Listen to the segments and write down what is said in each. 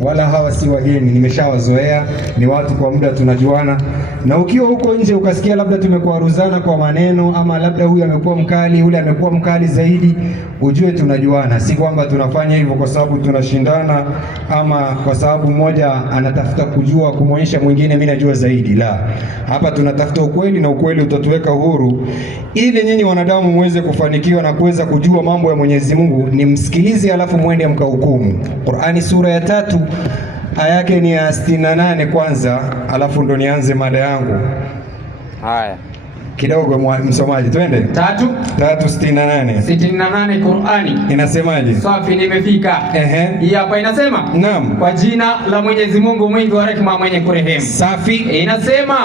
wala hawa si wageni, nimeshawazoea, ni watu kwa muda tunajuana. Na ukiwa huko nje ukasikia labda tumekuaruzana kwa maneno, ama labda huyu amekuwa mkali, yule amekuwa mkali zaidi, ujue tunajuana. Si kwamba tunafanya hivyo kwa sababu tunashindana, ama kwa sababu mmoja anatafuta kujua kumwonyesha mwingine mimi najua zaidi. La, hapa tunatafuta ukweli, na ukweli utatuweka huru, ili nyinyi wanadamu muweze kufanikiwa na kuweza kujua mambo ya Mwenyezi Mungu. Ni msikilize alafu muende mkahukumu. Qur'ani sura ya 3 aya yake ni ya 68 kwanza, alafu ndo nianze mada yangu. Haya. Kidogo msomaji, twende. 3:68 Qur'ani inasemaje? Safi, nimefika. Hii hapa inasema, naam, kwa jina la Mwenyezi Mungu mwingi wa rehema mwenye kurehemu. Safi. Inasema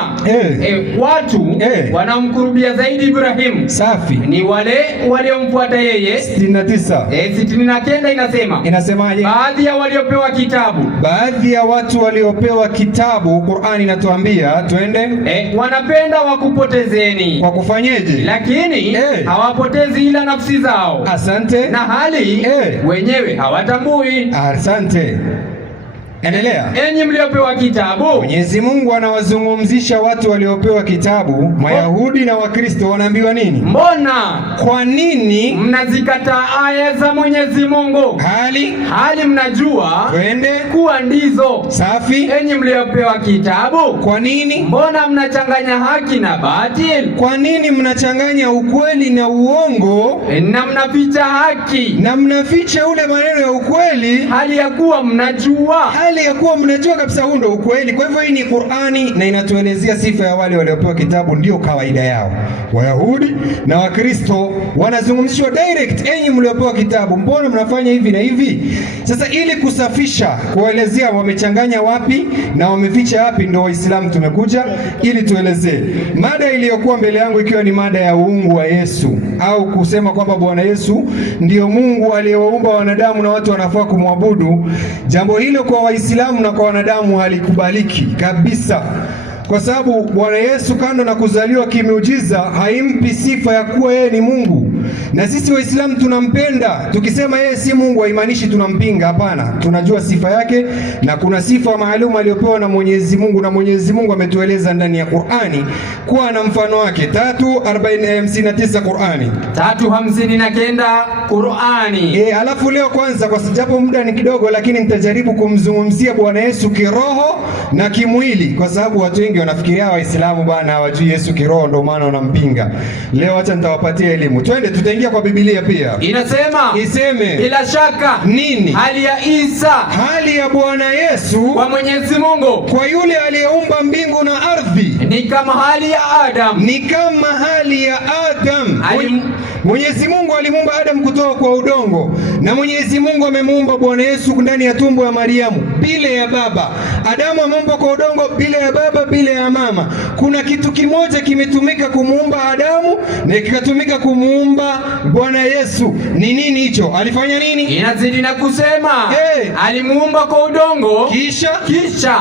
watu wanamkurubia zaidi Ibrahim. Safi. Ni wale waliomfuata yeye. 69. 69 inasema, inasemaje? baadhi ya waliopewa kitabu. Baadhi ya watu waliopewa kitabu, Qur'ani inatuambia twende, wanapenda wakupotezeni. Kwa kufanyeje? Lakini hawapotezi ila nafsi zao. Asante. Na hali wenyewe hawatambui. Asante. Endelea. Enyi mliopewa kitabu. Mwenyezi Mungu anawazungumzisha watu waliopewa kitabu, Mayahudi na Wakristo. Wanaambiwa nini? Mbona, kwa nini mnazikataa aya za Mwenyezi Mungu hali mnajua twende kuwa ndizo? Safi. Enyi mliopewa kitabu, kwa nini mbona mnachanganya haki na batili? Kwa nini mnachanganya ukweli na uongo, na mnaficha haki, na mnaficha ule maneno ya ukweli, hali ya kuwa mnajua kabisa huu ndio ukweli. Kwa hivyo hii ni Qur'ani na inatuelezea sifa ya wale waliopewa kitabu, ndio kawaida yao. Wayahudi na Wakristo wanazungumzishwa direct, enyi mliopewa kitabu, mbona mnafanya hivi na hivi? Sasa ili kusafisha, kuelezea wamechanganya wapi na wameficha wapi, ndio Waislamu tumekuja ili tuelezee. Mada iliyokuwa mbele yangu ikiwa ni mada ya uungu wa Yesu, au kusema kwamba Bwana Yesu ndio Mungu aliyewaumba wanadamu na watu wanafaa kumwabudu. Jambo hilo kwa Waislamu na kwa wanadamu halikubaliki kabisa, kwa sababu Bwana Yesu kando na kuzaliwa kimeujiza haimpi sifa ya kuwa yeye ni Mungu. Na sisi Waislamu tunampenda. Tukisema yeye si Mungu haimaanishi tunampinga, hapana. Tunajua sifa yake na kuna sifa maalum aliyopewa na Mwenyezi Mungu, na Mwenyezi Mungu ametueleza ndani ya Qur'ani kuwa na mfano wake. 3:59 Qur'ani. 3:59 Qur'ani. Alafu leo kwanza, kwa sababu muda ni kidogo, lakini nitajaribu kumzungumzia Bwana Yesu kiroho na kimwili, kwa sababu watu wengi wanafikiria Waislamu bana hawajui Yesu kiroho ndio maana wanampinga. Leo acha nitawapatia elimu. Twende, tutaingia kwa Biblia pia. Iseme bila shaka nini? Hali ya Isa, hali ya Bwana Yesu kwa Mwenyezi Mungu, kwa yule aliyeumba mbingu na ardhi, ni kama hali ya Adam. Mwenyezi Mungu alimuumba Adam kutoka kwa udongo, na Mwenyezi Mungu amemuumba Bwana Yesu ndani ya tumbo ya Mariamu bila ya baba. Adamu ameumba kwa udongo bila ya baba, bila ya mama. Kuna kitu kimoja kimetumika kumuumba Adamu na kikatumika kumuumba Bwana Yesu. Ni nini hicho? Alifanya nini? Inazidi na kusema alimuumba kwa udongo, kisha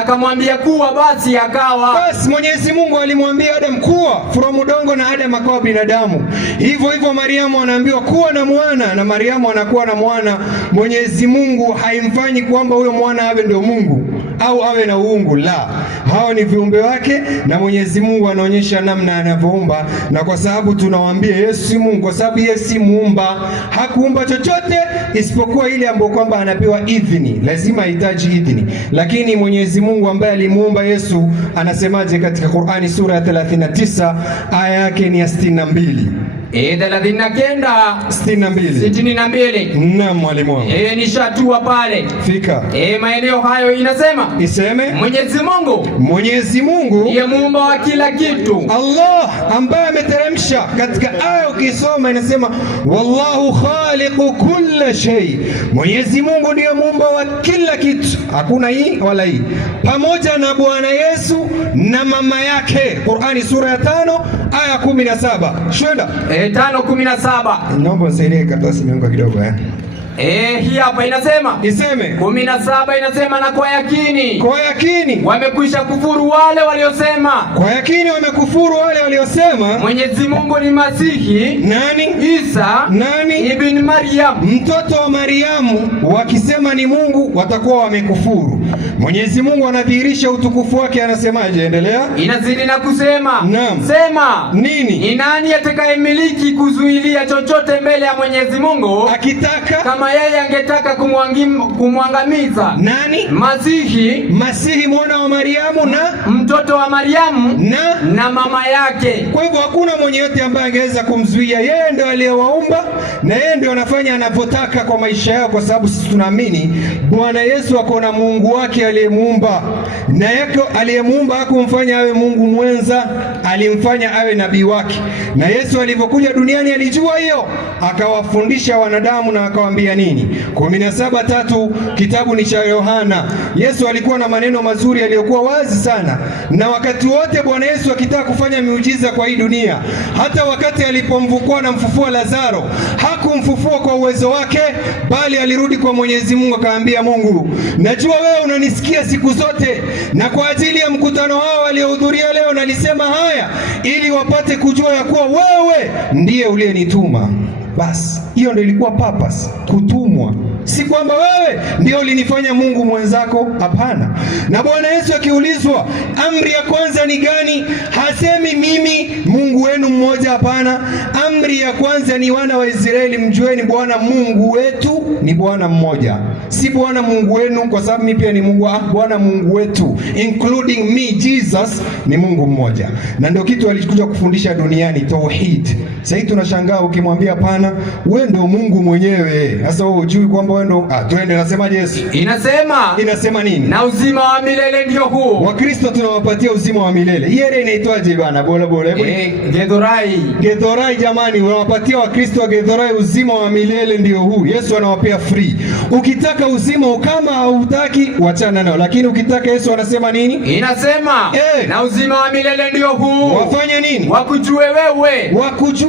akamwambia kuwa, basi akawa. Basi Mwenyezi Mungu alimwambia Adam kuwa from udongo, na Adam akawa binadamu. Hivyo hivyo Mariamu anaambiwa kuwa na mwana, na Mariamu anakuwa na mwana. Mwenyezi Mungu haimfanyi kwamba huyo mwana awe ndio Mungu au awe na uungu, la. Hao ni viumbe wake, na Mwenyezi Mungu anaonyesha namna anavyoumba. Na kwa sababu tunawaambia Yesu si Mungu, kwa sababu yeye si muumba, hakuumba chochote isipokuwa ile ambayo kwamba anapewa idhini, lazima ahitaji idhini. Lakini Mwenyezi Mungu ambaye alimuumba Yesu anasemaje katika Qur'ani sura ya 39 aya yake ni ya 62? 62. Naam mwalimu wangu. Nishatua pale. Fika. Maeneo hayo inasema. Iseme. Mwenyezi Mungu ndiye muumba wa kila kitu. Allah ambaye ameteremsha katika aya ukisoma inasema wallahu khaliqu kulla shay. Mwenyezi Mungu ndiye muumba wa kila kitu. Hakuna hii wala hii. Pamoja na Bwana Yesu na mama yake. Qur'ani sura ya 5 aya 17. Shwenda. 5:17. Naomba nisaidie karatasi yangu kidogo Hii hapa inasema. Iseme. 17 inasema na kwa yakini. Kwa yakini. Wamekwisha kufuru wale waliosema. Kwa yakini wamekufuru wale waliosema. Mwenyezi Mungu ni Masihi. Nani? Isa. Nani? Ibn Maryam. Mtoto wa Mariamu. Wakisema ni Mungu watakuwa wamekufuru. Mwenyezi Mungu anadhihirisha utukufu wake, anasemaje? Endelea. Inazidi na kusema. Naam. Sema. Nini? Ni nani atakayemiliki kuzuilia chochote mbele ya Mwenyezi Mungu? Akitaka. Kama yeye angetaka kumwangamiza. Nani? Masihi mwana wa Mariamu na mtoto wa Mariamu na mama yake. Kwa hivyo hakuna mwenye yote ambaye angeweza kumzuia. Yeye ndio aliyewaumba na yeye ndio anafanya anavyotaka kwa maisha yao, kwa sababu sisi tunaamini Bwana Yesu ako na Mungu wake aliyemuumba, na yake aliyemuumba hakumfanya awe Mungu mwenza, alimfanya awe nabii wake. Na Yesu alivyokuja duniani alijua hiyo, akawafundisha wanadamu na akawaambia nini? 17:3 kitabu ni cha Yohana. Yesu alikuwa na maneno mazuri yaliyokuwa wazi sana, na wakati wote Bwana Yesu akitaka kufanya miujiza kwa hii dunia, hata wakati alipomvukua na mfufua Lazaro, hakumfufua kwa uwezo wake, bali alirudi kwa Mwenyezi Mungu akaambia Mungu, najua wewe unanisikia siku zote, na kwa ajili ya mkutano hao waliohudhuria leo nalisema haya ili wapate kujua ya kuwa wewe ndiye uliyenituma. Basi hiyo ndio ilikuwa purpose, kutumwa. Si kwamba wewe ndio ulinifanya Mungu mwenzako, hapana. Na Bwana Yesu akiulizwa amri ya kwanza ni gani, hasemi mimi Mungu wenu mmoja, hapana. Amri ya kwanza ni wana wa Israeli, mjueni Bwana Mungu wetu ni Bwana mmoja. Si Bwana Mungu wenu kwa sababu mimi pia ni Mungu, Bwana Mungu wetu including me Jesus ni Mungu mmoja. Na ndio kitu alikuja kufundisha duniani, tauhid. Sasa tunashangaa ukimwambia hapana, wewe ndio Mungu mwenyewe. Sasa wewe hujui kwamba wewe ndio twende, nasemaje Yesu? Inasema nini? Na uzima wa milele ndio huo. Wakristo tunawapatia uzima wa milele. Hii ile inaitwaje bwana? Bora. Gedhorai jamani, unawapatia Wakristo wa Gedhorai uzima wa milele ndio huu. Yesu anawapea free. Ukitaka uzima kama hautaki wachana nao, lakini ukitaka Yesu anasema nini? Inasema na uzima wa milele ndio huu. Wafanya nini? Wakujue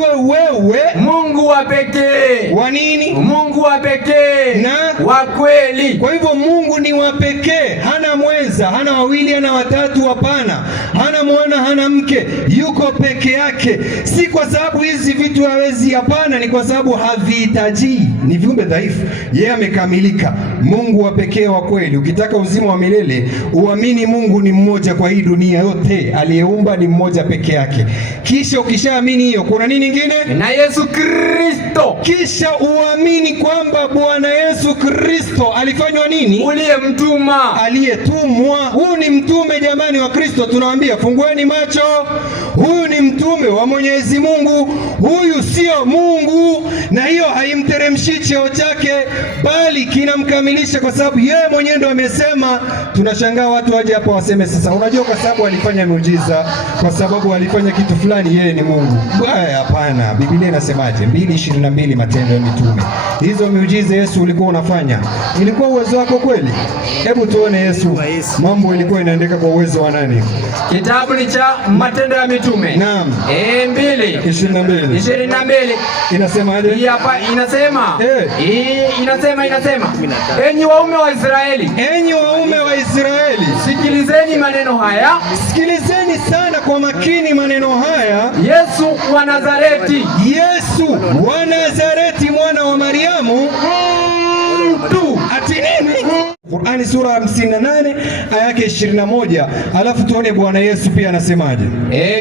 wewe Mungu wa pekee. Wa nini? Mungu wa pekee na wa kweli. Kwa hivyo Mungu ni wa pekee, hana mwenza, hana wawili, hana watatu, hapana. Hana mwana, hana mke, yuko peke yake. Si kwa sababu hizi vitu hawezi, hapana, ni kwa sababu havihitaji, ni viumbe dhaifu. Yeye amekamilika, Mungu wa pekee wa kweli. Ukitaka uzima wa milele, uamini Mungu ni mmoja kwa hii dunia yote, aliyeumba ni mmoja peke yake. Kisha ukishaamini hiyo, kuna nini nyingine? Na Yesu Kristo. Kisha uamini kwamba Bwana Yesu Kristo alifanywa nini? Uliyemtuma. Aliyetumwa. Huyu ni mtume jamani wa Kristo, tunawaambia fungueni macho. Huyu ni mtume wa Mwenyezi Mungu. Huyu sio Mungu, na hiyo haimteremshi cheo chake, bali kinamkamilisha, kwa sababu yeye mwenyewe ndo amesema. Tunashangaa watu waje hapa waseme sasa, unajua kwa sababu alifanya muujiza, kwa sababu alifanya kitu fulani, yeye ni Mungu. Hapana, Biblia inasemaje? 2:22 Matendo ya Mitume. Hizo miujiza Yesu ulikuwa unafanya, ilikuwa uwezo wako kweli? Hebu tuone Yesu, mambo ilikuwa inaendeka kwa uwezo wa nani? Kitabu ni cha Matendo ya Mitume. Naam. 2:22. Inasemaje? Hii hapa inasema. Inasema. Enyi waume wa Israeli. Sikilizeni maneno haya. Sikilizeni sana kwa makini maneno haya. Yesu wa Nazareti. Mwana wa Mariamu. Ati nini? Qur'ani sura 58 aya yake 21. Alafu tuone Bwana Yesu pia anasemaje.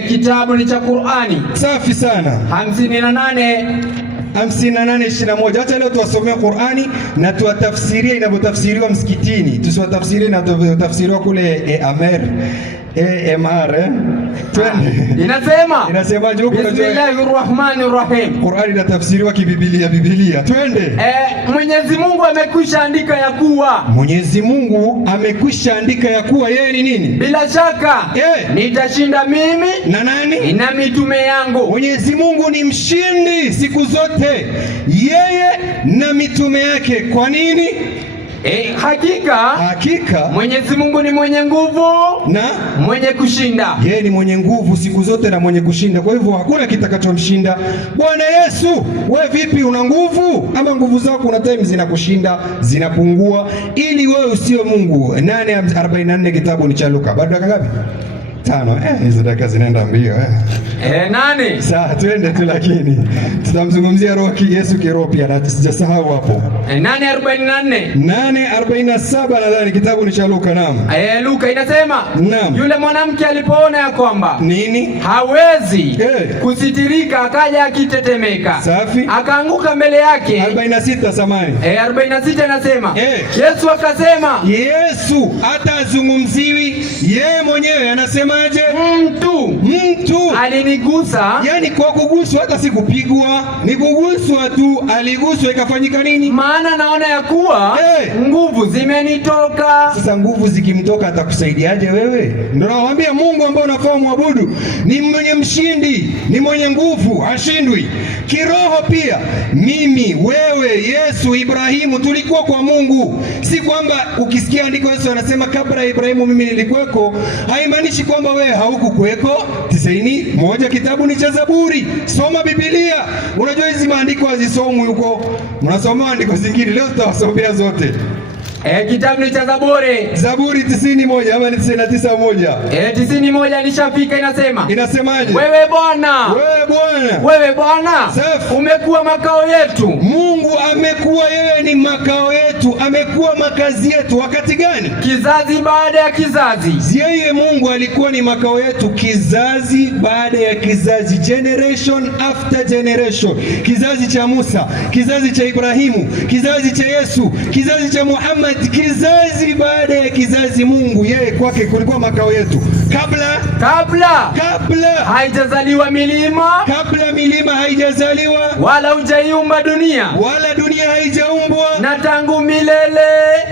Kitabu ni cha Qur'ani. Safi sana. 58:21. Acha leo tuwasomea Qur'ani na tuwatafsirie inavyotafsiriwa msikitini. Tusiwatafsirie inavyotafsiriwa kule Twende. Inasemaje huko? Bismillahirrahmanirrahim. Qur'ani inatafsiriwa Biblia. Twende. Mwenyezi Mungu amekwisha andika ya kuwa yeye ni nini? Bila shaka nitashinda mimi na nani? Na mitume yangu. Mwenyezi Mungu ni mshindi siku zote, yeye na mitume yake. Kwa nini? Hakika Mwenyezi Mungu ni mwenye nguvu na mwenye kushinda. Yeye ni mwenye nguvu siku zote na mwenye kushinda. Kwa hivyo hakuna kitakachomshinda Bwana Yesu. Wewe vipi, una nguvu ama nguvu zako una time zinakushinda, zinapungua, ili wewe usiwe Mungu? 8:44 kitabu ni cha Luka. Bado dakika ngapi? 5. Hizo dakika zinaenda mbio. 8. Sasa twende tu, lakini tutamzungumzia roho Yesu kiroho pia, na sijasahau hapo. 8:44. 8:47 nadhani kitabu ni cha Luka. Naam. Luka inasema, naam, yule mwanamke alipoona ya kwamba nini hawezi kusitirika, akaja akitetemeka. Safi. Akaanguka mbele yake. 46 samani. 46 anasema, Yesu akasema. Yesu hata azungumziwi, yeye mwenyewe anasemaje? Mtu alinigusa. Yani kwa kuguswa, hata si kupigwa, ni kuguswa tu. Aliguswa ikafanyika nini? Maana naona ya kuwa nguvu zimenitoka. Sasa nguvu zikimtoka atakusaidiaje wewe? Ndio nawaambia Mungu ambao unafaa muabudu ni mwenye mshindi, ni mwenye nguvu, hashindwi. Kiroho pia mimi, wewe, Yesu, Ibrahimu tulikuwa kwa Mungu. Si kwamba ukisikia andiko Yesu anasema kabla ya Ibrahimu mimi nilikuweko, haimaanishi kwamba wewe haukukuweko. 91 kitabu ni cha Zaburi. Soma Biblia. Unajua hizi maandiko hazisomwi huko, mnasoma andiko zingine. Leo tutawasomea zote. Kitabu ni cha Zaburi. Zaburi 91 ama 99:1. 91 nishafika, inasema. Inasemaje? Wewe Bwana. Wewe Bwana umekuwa makao yetu. Mungu amekuwa, yeye ni makao yetu, amekuwa makazi yetu. Wakati gani? Kizazi baada ya kizazi. Yeye Mungu alikuwa ni makao yetu kizazi baada ya kizazi, generation after generation. Kizazi cha Musa, kizazi cha Ibrahimu, kizazi cha Yesu, kizazi cha Muhammad, kizazi baada ya kizazi. Mungu yeye kwake kulikuwa makao yetu kabla haijazaliwa milima, kabla milima haijazaliwa, wala hujaiumba dunia, wala dunia haijaumbwa, na tangu milele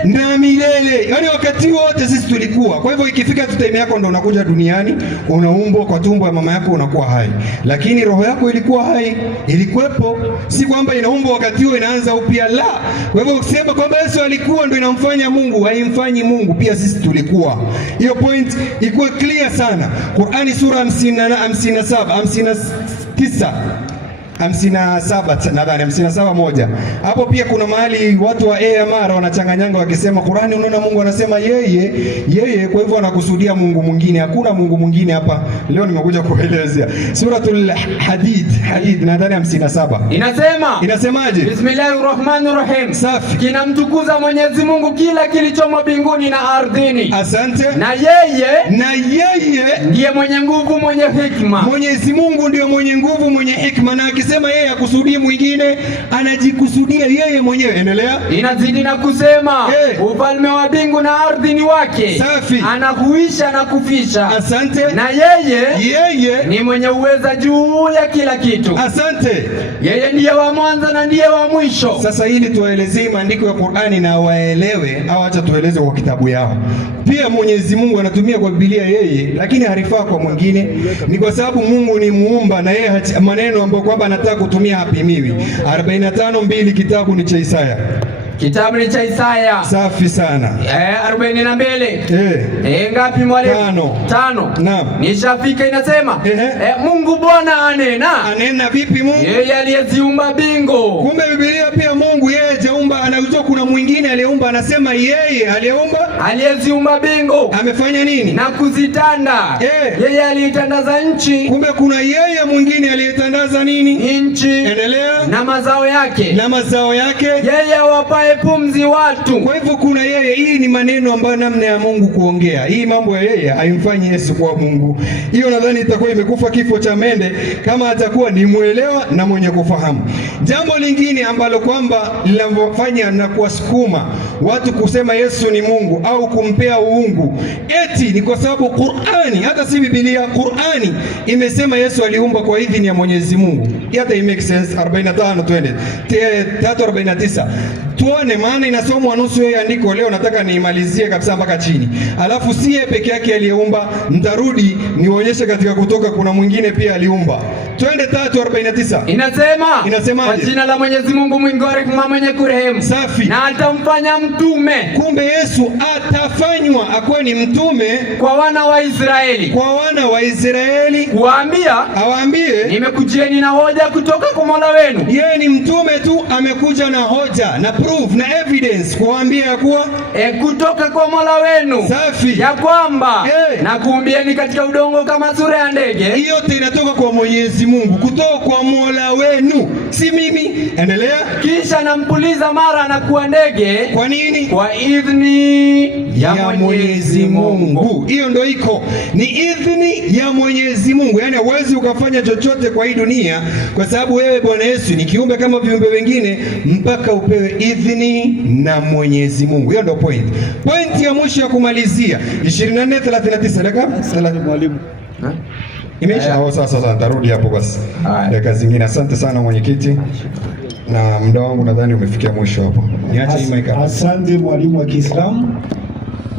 na milele. Yani wakati wote sisi tulikuwa. Kwa hivyo ikifika tu time yako ndo unakuja duniani, unaumbwa kwa tumbo ya mama yako, unakuwa hai, lakini roho yako ilikuwa hai, ilikuwepo. Si kwamba inaumbwa wakati huo inaanza upya, la. Kwa hivyo ukisema kwamba Yesu alikuwa ndo inamfanya Mungu, haimfanyi Mungu. Pia sisi tulikuwa. Hiyo point ikuwe clear sana. Qur'ani sura 57:1. Hapo pia kuna mahali watu wa AMR wanachanganyanga wakisema Qur'ani, unaona Mungu anasema yeye, kwa hivyo anakusudia Mungu mwingine. Hakuna Mungu mwingine hapa. Leo nimekuja kuelezea Suratul Hadid nadhani 57. Inasemaje? Bismillahirrahmanirrahim. Safi. Kinamtukuza Mwenyezi Mungu kila kilichomo mbinguni na ardhini. Asante. Na yeye ndiye mwenye nguvu, mwenye hikma. Mwenyezi Mungu ndiye mwenye nguvu, mwenye hikma, na akisema yeye hakusudii mwingine, anajikusudia yeye mwenyewe. Endelea. Inazidi na kusema, ufalme wa mbingu na ardhi ni wake. Safi. Anahuisha na kufisha. Asante. Na yeye ni mwenye uweza juu ya kila kitu. Asante. Yeye ndiye wa mwanzo na ndiye wa mwisho. Sasa ili tuwaelezee maandiko ya Qur'ani na waelewe, au acha tueleze kwa kitabu yao. Pia Mwenyezi Mungu anatumia kwa Biblia yeye, lakini harifaa kwa mwingine. Ni kwa sababu Mungu ni muumba, na yeye maneno ambayo kwamba anataka kutumia hapimiwi. 45:2 kitabu ni cha Isaya. Kitabu ni cha Isaya. Safi sana. 42. Ngapi mwalimu? 5. Naam. Nishafika, inasema Mungu Bwana anena vipi Mungu? Yeye aliyeziumba mbingu. Kumbe Biblia pia Mungu yeye hajaumba, anajua kuna mwingine aliyeumba. Anasema yeye aliyeziumba mbingu. Amefanya nini? Na kuzitanda. Yeye aliitandaza nchi. Kumbe kuna yeye mwingine aliyetandaza nini? Nchi. Endelea. Na mazao yake. Yeye awapaye pumzi watu. Kwa hivyo kuna yeye. Hii ni maneno ambayo namna ya Mungu kuongea. Hii mambo ya yeye haimfanyi Yesu kuwa Mungu. Hiyo nadhani itakuwa imekufa kifo cha mende kama atakuwa ni muelewa na mwenye kufahamu. Jambo lingine ambalo kwamba linafanya na kuwasukuma watu kusema Yesu ni Mungu au kumpea uungu, eti ni kwa sababu Qur'ani, hata si Biblia, Qur'ani imesema Yesu aliumba kwa idhini ya Mwenyezi Mungu. Hata it makes sense. 45 twende 3:49 tuone, maana inasomwa nusu ya andiko. Leo nataka niimalizie kabisa mpaka chini, alafu si yeye peke yake aliyeumba. Nitarudi nionyeshe katika Kutoka kuna mwingine pia aliumba. Twende 3:49. Inasema kwa jina la Mwenyezi Mungu mwingi wa rehema mwenye kurehemu. Safi. Na atamfanya mtume. Kumbe Yesu atafanywa akuwe ni mtume kwa wana wa Israeli. Awaambie nimekujieni na hoja kutoka kwa Mola wenu. Yeye ni mtume tu, amekuja na hoja na proof na evidence kuambia ya kuwa kutoka kwa Mola wenu. Safi. Ya kwamba na kuumbieni katika udongo kama sura ya ndege. Hiyo yote inatoka kwa Mwenyezi Mungu, kutoka kwa Mola wenu, si mimi. Endelea. Kisha nampuliza mara na kuwa ndege. Kwa nini? Kwa idhni ya Mwenyezi Mungu. Hiyo ndio iko, ni idhni ya Mwenyezi Mungu. Yaani huwezi ukafanya chochote kwa hii dunia kwa sababu wewe Bwana Yesu ni kiumbe kama viumbe wengine mpaka upewe idhni na Mwenyezi Mungu. Hiyo ndio point ya mwisho ya kumalizia 24:39. Dakika mwalimu imeisha. Sasa nitarudi hapo basi dakika zingine. Asante sana mwenyekiti, na muda wangu nadhani umefikia mwisho hapo. Niache hii mic. Asante mwalimu wa Kiislamu.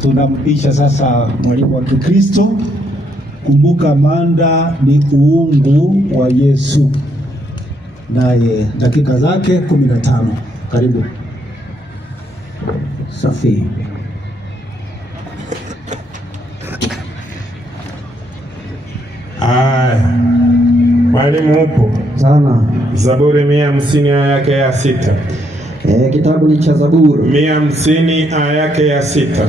Tunampisha sasa mwalimu wa Kikristo. Kumbuka mada ni uungu wa Yesu, naye dakika zake 15. Karibu. Safi. Mwalimu upo? Sana. Zaburi 150 aya yake ya 6. Kitabu ni cha Zaburi 150 aya yake ya 6.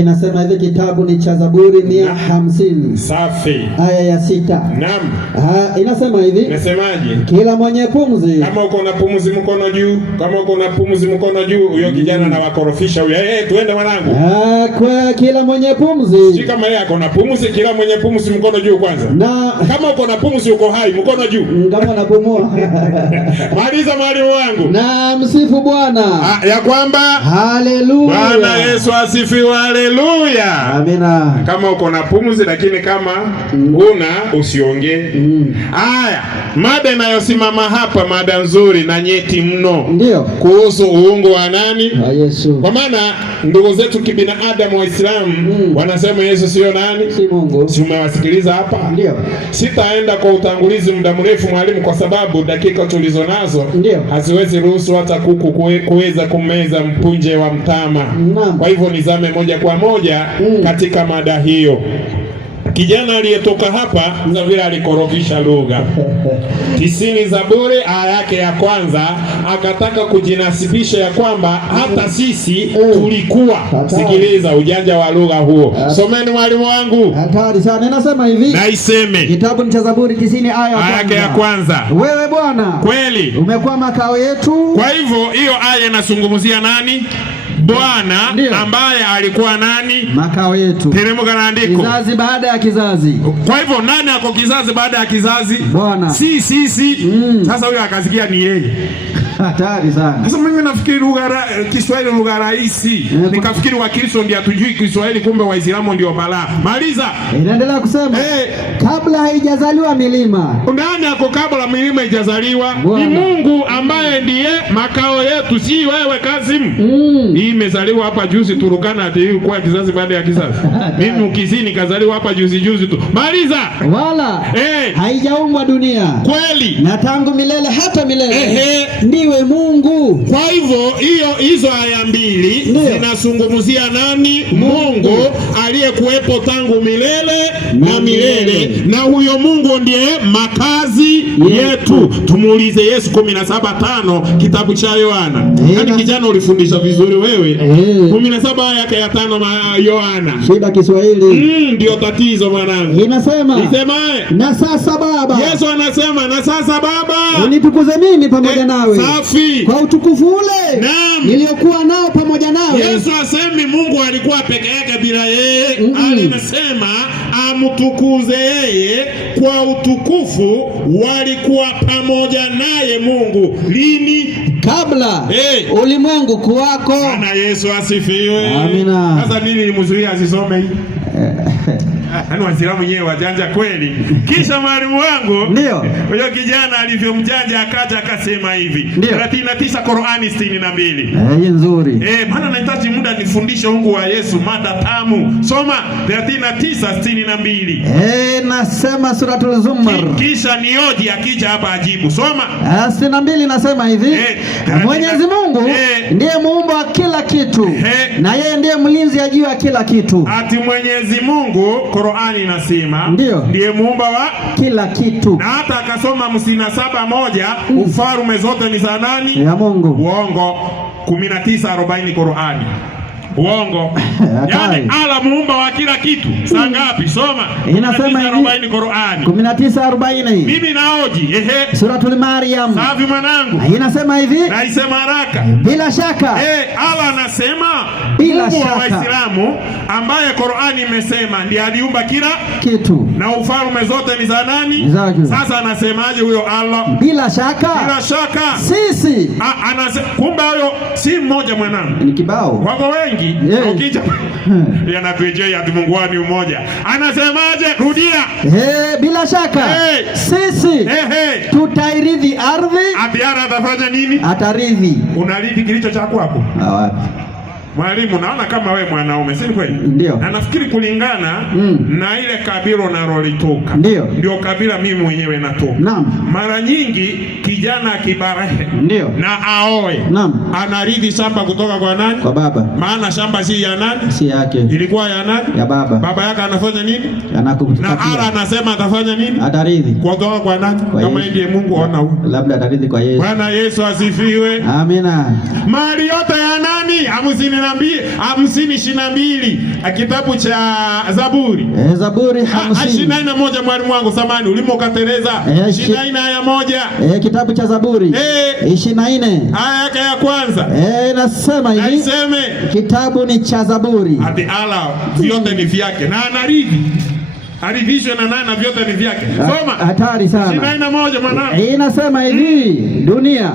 Inasema hivi, kitabu ni cha Zaburi 150. Safi. Aya ya 6. Naam. Inasema hivi. Nasemaje? Kila mwenye pumzi. Kama uko na pumzi mkono juu, huyo kijana na wakorofisha huyo. Tuende mwanangu. Kwa kila mwenye pumzi. Si kama yeye ako na pumzi, kila mwenye pumzi mkono juu kwanza. Na kama uko na pumzi uko hai mkono juu. Kama unapumua. Maliza mwalimu wangu. Na msifu Bwana. Ya kwamba haleluya. Bwana Yesu asifiwe. Haleluya. Amina. Kama uko na pumzi, lakini kama huna usiongee. Haya, mada inayosimama hapa, mada nzuri na nyeti mno. Ndio. Kuhusu uungu wa nani? Wa Yesu. Kwa maana ndugu zetu kibinadamu Waislamu wanasema Yesu sio nani? Si Mungu. Si umewasikiliza hapa? Ndio. Sitaenda kwa utangulizi muda mrefu mwalimu, kwa sababu dakika tulizo nazo haziwezi ruhusu hata kuku kuweza kumeza mpunje wa mtama. Kwa hivyo nizame moja kwa moja katika mada hiyo. Kijana aliyetoka hapa na vile alikorofisha lugha 90 Zaburi aya yake ya kwanza, akataka kujinasibisha ya kwamba hata sisi tulikuwa. Sikiliza ujanja wa lugha huo. Someni mwalimu wangu. Hatari sana. Inasema hivi. Na iseme. Kitabu ni cha Zaburi 90 aya yake ya kwanza. Wewe Bwana kweli umekuwa makao yetu. Kwa hivyo hiyo aya inazungumzia nani? Bwana ambaye alikuwa nani? Makao yetu. Teremka na andiko. Kizazi baada ya kizazi. Kwa hivyo nani ako kizazi baada ya kizazi? Bwana. Si. Sasa huyo akasikia ni yeye. Hatari sana. Sasa mimi nafikiri Kiswahili lugha rahisi. Nikafikiri Wakristo ndio hatujui Kiswahili, kumbe Waislamu ndio balaa. Maliza. Inaendelea kusema kabla haijazaliwa milima. Nani ako kabla milima haijazaliwa? Ni Mungu ambaye ndiye makao yetu, si wewe Kasim. Hii imezaliwa hapa juzi Turukana, ati kwa kizazi baada ya kizazi. Mimi ukizini kazaliwa hapa juzi tu. Maliza. Wala haijaumbwa dunia. Kweli. Na tangu milele hata milele. Ndiwe Mungu. Kwa hivyo hizo aya mbili zinazungumzia nani? Mungu aliyekuwepo tangu milele na milele. Na huyo Mungu ndiye makazi yetu. Tumuulize Yesu 17:5 kitabu cha Yohana. Hadi kijana ulifundisha vizuri wewe. 17 aya yake ya 5 Yohana. Shida Kiswahili. Ndio tatizo mwanangu. Inasema. Na sasa Baba. Yesu anasema na sasa Baba, unitukuze mimi pamoja nawe. Safi. Kwa utukufu ule niliokuwa nao pamoja nawe. Yesu asemi Mungu alikuwa peke yake bila yeye. Anasema amtukuze yeye kwa utukufu walikuwa pamoja naye Mungu. Lini? Kabla ulimwengu kuwako. Na Yesu asifiwe. Amina. Sasa nini nimzuia asisome hii? Yaani Waislamu wenyewe wajanja kweli. Kisha mwalimu wangu, ndio huyo kijana alivyomjanja akaja akasema hivi. 39 Qur'ani 62. Hii nzuri. Maana nahitaji muda nifundishe ungu wa Yesu, mada tamu. Soma 39 62. Nasema Suratul Zumar. Kisha nioji akija hapa ajibu. Soma. 62 nasema hivi. Mwenyezi Mungu ndiye muumba wa kila kitu. Na yeye ndiye mlinzi juu ya kila kitu. Ati Mwenyezi Mungu Qur'ani inasema ndiye muumba wa kila kitu. Na hata akasoma 57:1 ufalme zote ni za nani? Ya Mungu. Uongo. 19:40 Qur'ani. Uongo. Yaani Allah muumba wa kila kitu. Saa ngapi? Soma. Inasema 19:40 Qur'ani. 19:40. Mimi naoji. Suratul Maryam. Safi mwanangu. Inasema hivi. Naisema haraka. Bila shaka. Allah anasema bila shaka Waislamu ambaye Qur'ani imesema ndiye aliumba kila kitu. Na ufalme zote ni za nani? Sasa anasemaje huyo Allah? Bila shaka. Bila shaka. Sisi. Kumbe huyo si mmoja mwanangu. Ni kibao. Wako wengi. Ukija yanatujei ati Mungu ni mmoja. Anasemaje? Rudia. Bila shaka. Sisi. Tutairidhi ardhi. Atiara atafanya nini? Ataridhi. Unaridhi kilicho cha kwako? Wapi? Mwalimu, naona kama we mwanaume, si kweli? Ndio. Na nafikiri kulingana na ile kabila unalolitoka. Ndio kabila mimi mwenyewe natoka. Naam. Mara nyingi kijana akibarahe na aoe. Naam. Anaridhi shamba kutoka kwa nani? Kwa baba. Maana shamba si ya nani? Si yake. Ilikuwa ya nani? Ya baba. Baba yake anafanya nini? Anakupatia. Na Allah anasema atafanya nini? Ataridhi. Kutoka kwa nani? Kama ndiye Mungu ona huko. Labda ataridhi kwa Yesu. Bwana Yesu asifiwe. Amina. Mali yote ya nani? 52 kitabu cha Zaburi. Zaburi 50. 21 mwalimu wangu samani ulimokatereza. 24:1. Kitabu cha Zaburi. 24. Aya yake ya kwanza. Nasema hivi. Naiseme. Kitabu ni cha Zaburi. Ati Allah vyote ni vyake na anaridhi. Aridhishwe na nani na vyote ni vyake. Soma. Hatari sana. 21 mwanangu. Inasema hivi, dunia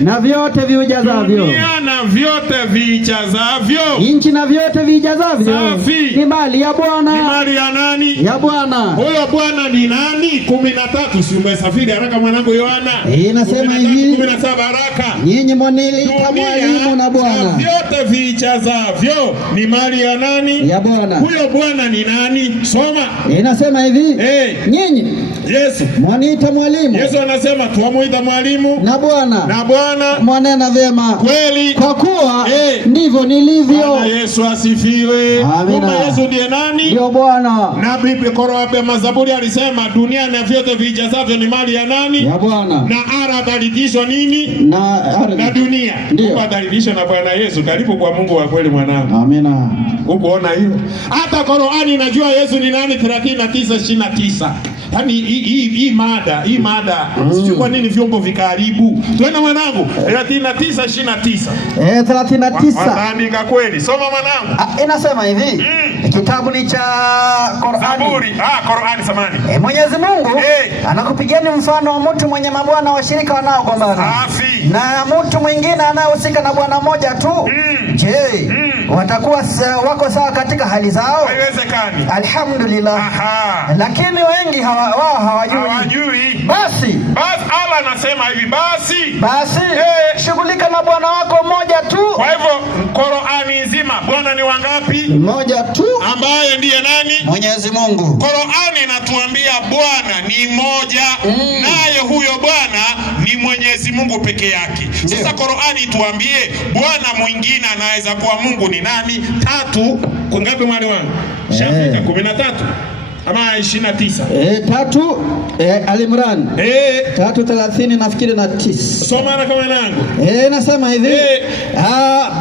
na vyote vijazavyo. Dunia na vyote vijazavyo. Nchi na vyote vijazavyo. Safi. Ni mali ya Bwana. Ni mali ya nani? Ya Bwana. Huyo Bwana ni nani? 13. Si umesafiri haraka mwanangu Yohana. Inasema hivi. 17 haraka. Nyinyi mwaniliita mwalimu na Bwana. Vyote vijazavyo ni mali ya nani? Ya Bwana. Huyo Bwana ni nani? Soma. Inasema hivi. Nyinyi Yesu mwaniita mwalimu. Yesu anasema tuamuita mwalimu na Bwana. Na Bwana mwanena vyema. Kweli. Kwa kuwa ndivyo nilivyo. Bwana Yesu asifiwe. Amina. Yesu ndiye nani? Ndio Bwana. Na Biblia Qur'ani Zaburi alisema dunia na vyote vijazavyo ni mali ya nani? Ya Bwana. Na aradhalilishwa nini? Na dunia. Mungu adhalilishwa na Bwana Yesu. Karibu kwa Mungu wa kweli mwanangu. Amina. Ukoona hiyo? Hata Qur'ani inajua Yesu ni nani 39:29. Yaani hii mada sijui kwa nini vyombo vikaribu. Tuenda mwanangu 39:29. 39. Wataandika kweli. Soma mwanangu. Inasema hivi. Kitabu ni cha Qur'ani. Zaburi. Qur'ani samani. Mwenyezi Mungu anakupigeni mfano wa mtu mwenye mabwana washirika wanaogombana. Safi. Na mtu mwingine anayehusika na bwana mmoja tu. Je, watakuwa wako sawa katika hali zao? Haiwezekani. Alhamdulillah. Lakini wengi hawajui. Basi Allah anasema hivi basi shughulika na bwana wako mmoja tu. Kwa hivyo Qur'ani nzima Bwana ni wangapi? Mmoja tu, ambaye ndiye nani? Mwenyezi Mungu. Qur'ani inatuambia Bwana ni mmoja, naye huyo Bwana ni Mwenyezi Mungu peke yake. Sasa Qur'ani tuambie Bwana mwingine anaweza kuwa Mungu ni nani? 3. Kwa ngapi mwali wangu? Shafika 13. Ama 29. 3 Al-Imran. 3:30 nafikiri na 9. Soma haraka mwanangu. Nasema hivi.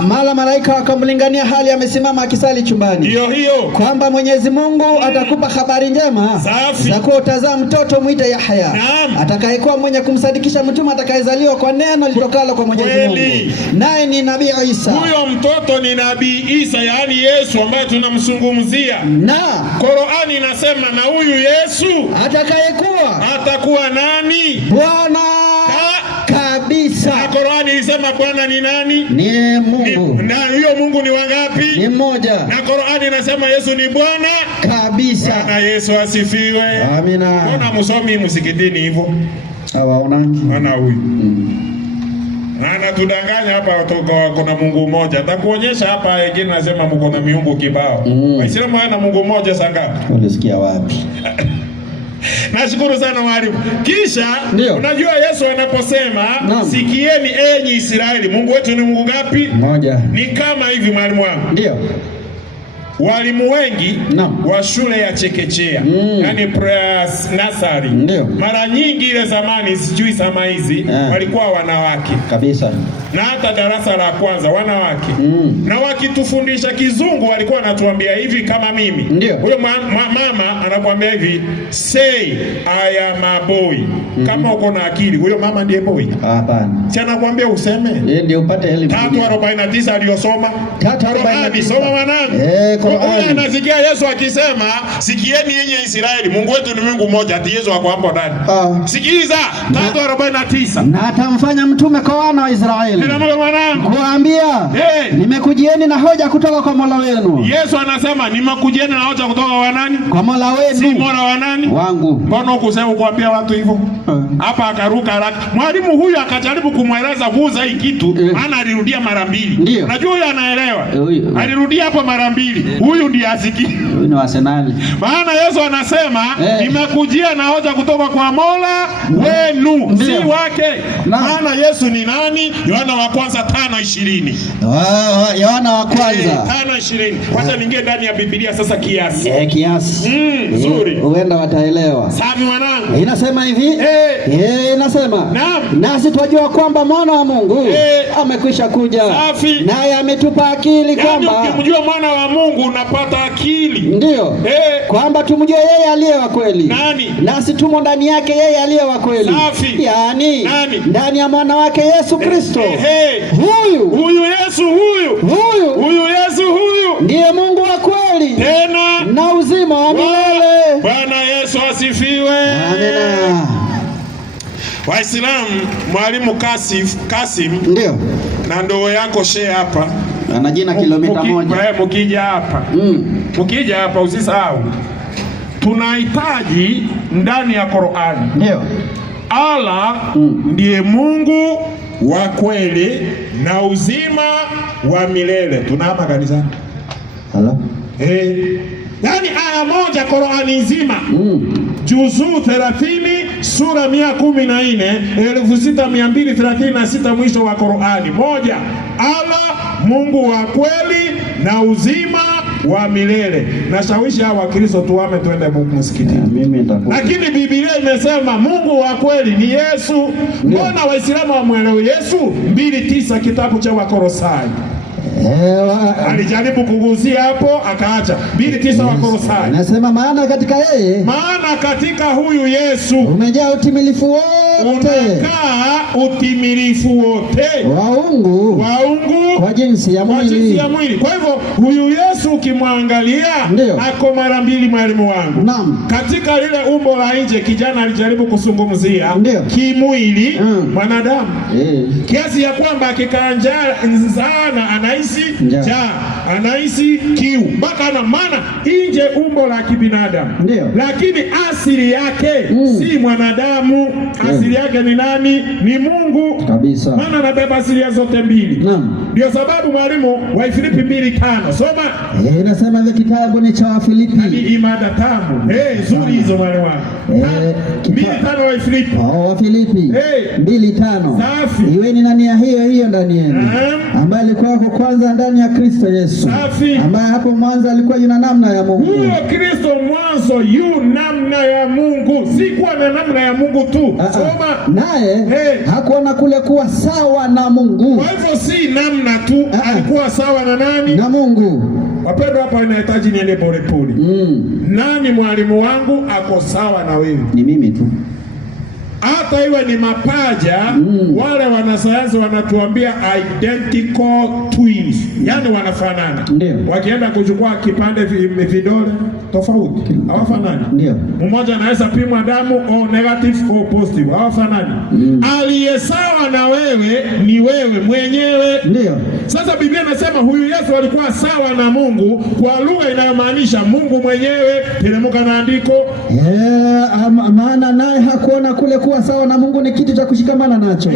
Mala malaika wakamlingania hali amesimama akisali chumbani. Hiyo kwamba Mwenyezi Mungu atakupa habari njema za kuwa utazaa mtoto muite Yahya. Atakayekuwa mwenye kumsadikisha mtume atakayezaliwa kwa neno litokalo kwa Mwenyezi Mungu. Naye ni Nabii Isa. Huyo mtoto ni Nabii Isa, yaani Yesu ambaye tunamzungumzia. Na Qur'ani inasema na huyu Yesu atakuwa nani? Bwana kabisa. Na Qur'ani inasema Anasema Bwana ni nani? Ni Mungu. Na hiyo Mungu ni wangapi? Ni mmoja. Na Qur'ani inasema Yesu ni Bwana kabisa. Bwana Yesu asifiwe. Amina. Mbona msomi msikitini hivyo? Hawaonaki. Ana huyu. Na anatudanganya hapa kuna Mungu mmoja. Atakuonyesha hapa wengine nasema mko na miungu kibao. Waislamu wana Mungu mmoja sangapi? Ulisikia wapi? Nashukuru sana mwalimu. Kisha unajua Yesu anaposema sikieni enyi Israeli, Mungu wetu ni Mungu ngapi? Mmoja. Ni kama hivi mwalimu wangu. Ndio. Walimu wengi wa shule ya chekechea yani nursery, mara nyingi ile zamani, sijui sama hizi walikuwa wanawake kabisa, na hata darasa la kwanza wanawake na wakitufundisha Kizungu walikuwa wanatuambia hivi kama mimi. Huyo mama anakuambia hivi, say I am a boy. Kama uko na akili, huyo mama ndiye boy? Hapana. Si anakuambia useme ndio upate elimu. 3:49 aliyosoma 3:49 soma mwanangu. Anasikia Yesu akisema sikieni yenye Israeli, Mungu wetu ni Mungu mmoja. Ati Yesu ako hapo ndani. Sikiza 3:49. Na atamfanya mtume kwa wana wa Israeli. Kuambia nimekujieni na hoja kutoka kwa Mola wenu. Yesu anasema nimekujieni na hoja kutoka kwa nani? Kwa Mola wenu. Si Mola wa nani? Wangu. Mbona ukusema kuambia watu hivyo? Hapa akaruka haraka. Mwalimu huyu akajaribu kumweleza kuuza hii kitu, maana alirudia mara mbili. Unajua huyu anaelewa. Alirudia hapo mara mbili. Huyu ndiye asiki. Huyu ni Arsenal. Maana Yesu anasema nimekujia na hoja kutoka kwa Mola wenu, si wake. Maana Yesu ni nani? Yohana wa kwanza 5:20. Yohana wa kwanza 5:20. Wacha niingie ndani ya Biblia sasa kiasi. Kiasi. Nzuri. Uenda wataelewa. Safi mwanangu. Inasema hivi. Inasema. Nasi twajua kwamba mwana wa Mungu amekwisha kuja. Naye ametupa akili kwamba ukimjua mwana wa Mungu unapata akili. Ndio. Kwamba tumjue yeye aliye wa kweli. Nani? Nasi tumo ndani yake yeye aliye wa kweli. Safi. Yaani ndani ya mwana wake Yesu Kristo. Huyu Yesu huyu Yesu huyu ndiye Mungu wa kweli. Tena na uzima wa milele. Bwana Yesu asifiwe. Amina. Waislamu, mwalimu Kasim ndio na ndoo yako share hapa. Ana jina kilomita 1. Mkija hapa. Mkija hapa usisahau. Tunahitaji ndani ya Qur'ani. Ndio. Allah ndiye Mungu wa kweli na uzima wa milele. Tunahama kanisani. Allah. Yaani aya moja Qur'ani nzima. Juzuu 30 sura 114 6236 mwisho wa Qur'ani. Moja, Allah Mungu wa kweli na uzima wa milele. Nashawishi hawa Kristo tuame twende msikitini. Lakini Biblia imesema Mungu wa kweli ni Yesu. Mbona Waislamu wamuelewe Yesu? 2:9 kitabu cha Wakolosai. Alijaribu kugusia hapo akaacha. 2:9 Wakolosai. Nasema maana katika yeye. Maana katika huyu Yesu umejaa utimilifu wote. Unakaa utimilifu wote. Waungu. Kwa jinsi ya mwili. Kwa hivyo huyu Yesu ukimwangalia ako mara mbili mwalimu wangu. Naam. Katika lile umbo la nje kijana alijaribu kuzungumzia kimwili mwanadamu. Kiasi ya kwamba akikaa njaa anahisi njaa, anahisi kiu, mpaka ana maana nje umbo la kibinadamu. Lakini asili yake si mwanadamu. Asili yake ni nani? Ni Mungu kabisa. Maana anabeba asili zote mbili. Ndio sababu mwalimu wa Filipi 2:5 soma. Inasema ile kitabu ni cha Filipi. Ni imada tamu. Nzuri hizo mwalimu wangu. 2:5 wa Filipi. Wa Filipi. 2:5. Safi. Iweni na nia hiyo ndani yenu. Ambaye alikuwa hapo kwanza ndani ya Kristo Yesu. Safi. Ambaye hapo mwanzo alikuwa yuna namna ya Mungu. Huyo Kristo mwanzo yu namna ya Mungu. Si kuwa na namna ya Mungu tu. Soma. Naye hakuona kule kuwa sawa na Mungu. Kwa hivyo si namna tu, alikuwa sawa na nani? Na Mungu. Wapendwa, hapa inahitaji niende polepole. Nani mwalimu wangu ako sawa na wewe? Ni mimi tu. hata iwe ni mapaja, wale wanasayansi wanatuambia identical twins, yani wanafanana. Wakienda kuchukua kipande vidole tofauti hawafanani. Mmoja anaweza pimwa damu o negative o positive, hawafanani. Aliye sawa na wewe ni wewe mwenyewe. Sasa Biblia inasema huyu Yesu alikuwa sawa na Mungu kwa lugha inayomaanisha Mungu mwenyewe. Teremka na andiko. Maana naye hakuona kule kuwa sawa na Mungu ni kitu cha kushikamana nacho,